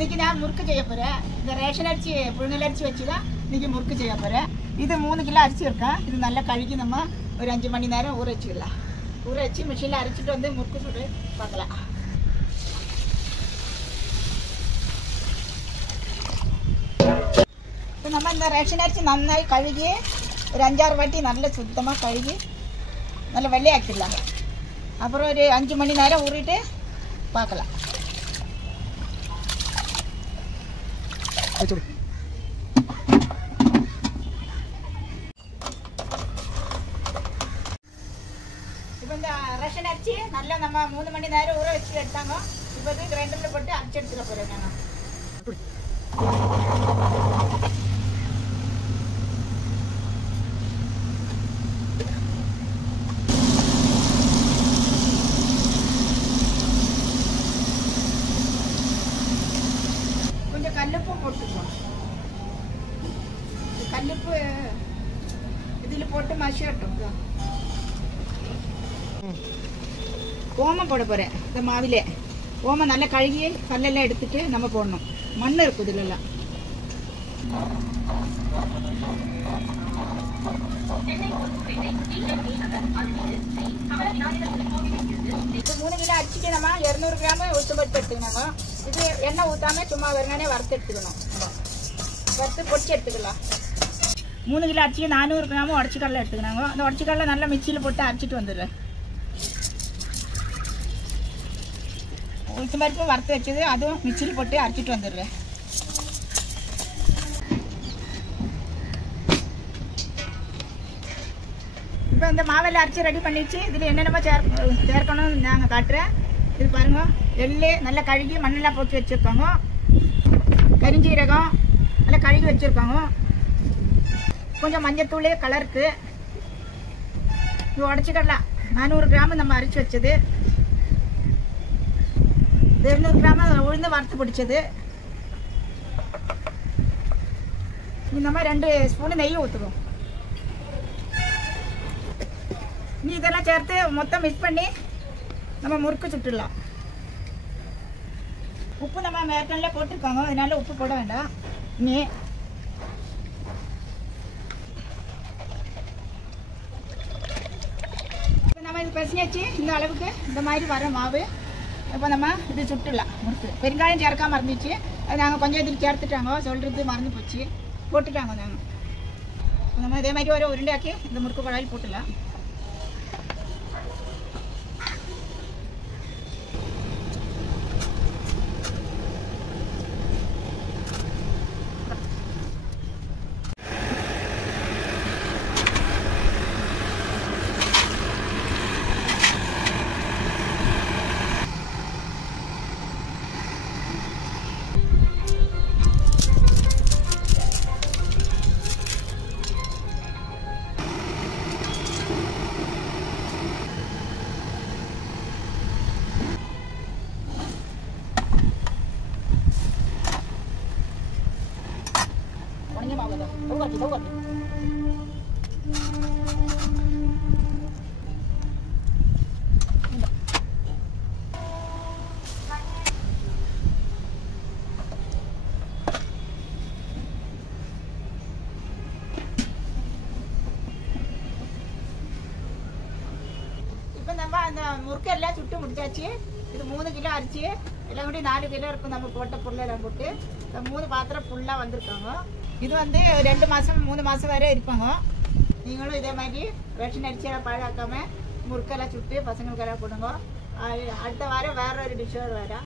இன்னைக்கு நான் முறுக்கு செய்ய போகிறேன். இந்த ரேஷன் அரிசி புழுங்கல் அரிசி வச்சு தான் இன்றைக்கி முறுக்கு செய்ய போகிறேன். இது 3 கிலோ அரிசி இருக்கேன். இது நல்லா கழுகி நம்ம ஒரு 5 மணி நேரம் ஊற வச்சுக்கலாம். ஊற வச்சு மிஷினில் அரைச்சிட்டு வந்து முறுக்கு சுடு பார்க்கலாம். இப்போ நம்ம இந்த ரேஷன் அரிசி நன்னாയി கழுகி ஒரு 5-6 வாட்டி நல்லா சுத்தமாக கழுகி நல்லா வெள்ளையாக்கிடலாம். அப்புறம் ஒரு 5 மணி நேரம் ஊறிட்டு பார்க்கலாம். இப்போ இந்த ரேஷன் அரிசி நல்லா நம்ம 3 மணி நேரம் ஊற வச்சு எடுத்தாங்க. இப்போ இது கிரைண்டரில் போட்டு அரைச்சி எடுத்துக்க போகிறேன் நான். கொஞ்சம் கல்லுப்பும் போட்டுக்கலாம். கல்லுப்பு இதில் போட்டு மசியட்டும். ஓமம் போட போகிறேன். இந்த மாவிலே ஓமம் நல்லா கழுகி கல்லெல்லாம் எடுத்துட்டு நம்ம போடணும். மண் இருக்கும் இதுலெல்லாம். இப்போ 3 கிலோ அரிசிக்கு நம்ம 200 கிராம் உளுத்தம்பருப்பு எடுத்துக்கணுங்க. இது எண்ணெய் ஊற்றாம சும்மா வெறுங்கானே வறுத்து எடுத்துக்கணும். வறுத்து பொடிச்சு எடுத்துக்கலாம். 3 கிலோ அரிசிக்கு 400 கிராம் உடச்சிக்கடலை எடுத்துக்கணுங்க. அந்த உடச்சிக்கடலை நல்லா மிக்சியில் போட்டு அரைச்சிட்டு வந்துடுறேன். உளுத்தம்பருப்பு வறுத்து வச்சது அதுவும் மிக்சியில் போட்டு அரைச்சிட்டு வந்துடுறேன். இப்போ இந்த மாவெல்லாம் அரைச்சி ரெடி பண்ணிச்சு. இதில் என்னென்னமோ சேர்க்கணும்னு நாங்கள் காட்டுறேன். இது பாருங்க, எள்ளு நல்லா கழுகி மண்ணெல்லாம் போட்டு வச்சுருக்காங்க. கரிஞ்சீரகம் நல்லா கழுகி வச்சுருக்காங்க. கொஞ்சம் மஞ்சத்தூள் கலருக்கு. இது உடச்சிக்கலாம். 400 கிராம் நம்ம அரைச்சி வச்சது. 200 கிராம் உளுந்து வறுத்து பிடிச்சது. இந்த மாதிரி 2 ஸ்பூனு நெய் ஊற்றுவோம். நீ இதெல்லாம் சேர்த்து மொத்தம் மிக்ஸ் பண்ணி நம்ம முறுக்கு சுட்டுடலாம். உப்பு நம்ம மேற்கனவே போட்டிருக்காங்க, அதனால உப்பு போட வேண்டாம். நீ இப்போ நம்ம இது பசியாச்சு. இந்த அளவுக்கு இந்த மாதிரி வர மாவு இப்போ நம்ம இது சுட்டுடலாம். முறுக்கு பெருங்காயம் சேர்க்காம இருந்துச்சு. அது நாங்கள் கொஞ்சம் இதில் சேர்த்துட்டாங்க. சொல்கிறது மறந்து போச்சு, போட்டுட்டாங்க நாங்கள். நம்ம இதே மாதிரி ஒரு உருண்டையாக்கி இந்த முறுக்கு குழாயில் போட்டுடலாம். இப்போ நம்ம அந்த முறுக்கெல்லாம் சுட்டு முடிச்சாச்சு. இது 3 கிலோ அரிசி எல்லாம் கூட 4 கிலோ இருக்கும். நம்ம போட்ட பொருளெல்லாம் போட்டு 3 பாத்திரம் ஃபுல்லாக வந்திருக்காங்க. இது வந்து 2 மாதம் 3 மாதம் வரை இருப்பாங்க. நீங்களும் இதே மாதிரி ரேஷன் அரிசியெல்லாம் பாழாக்காமல் முறுக்கெல்லாம் சுட்டு பசங்களுக்கெல்லாம் கொடுங்க. அடுத்த வாரம் வேற ஒரு டிஷ்ஷோடு வரேன்.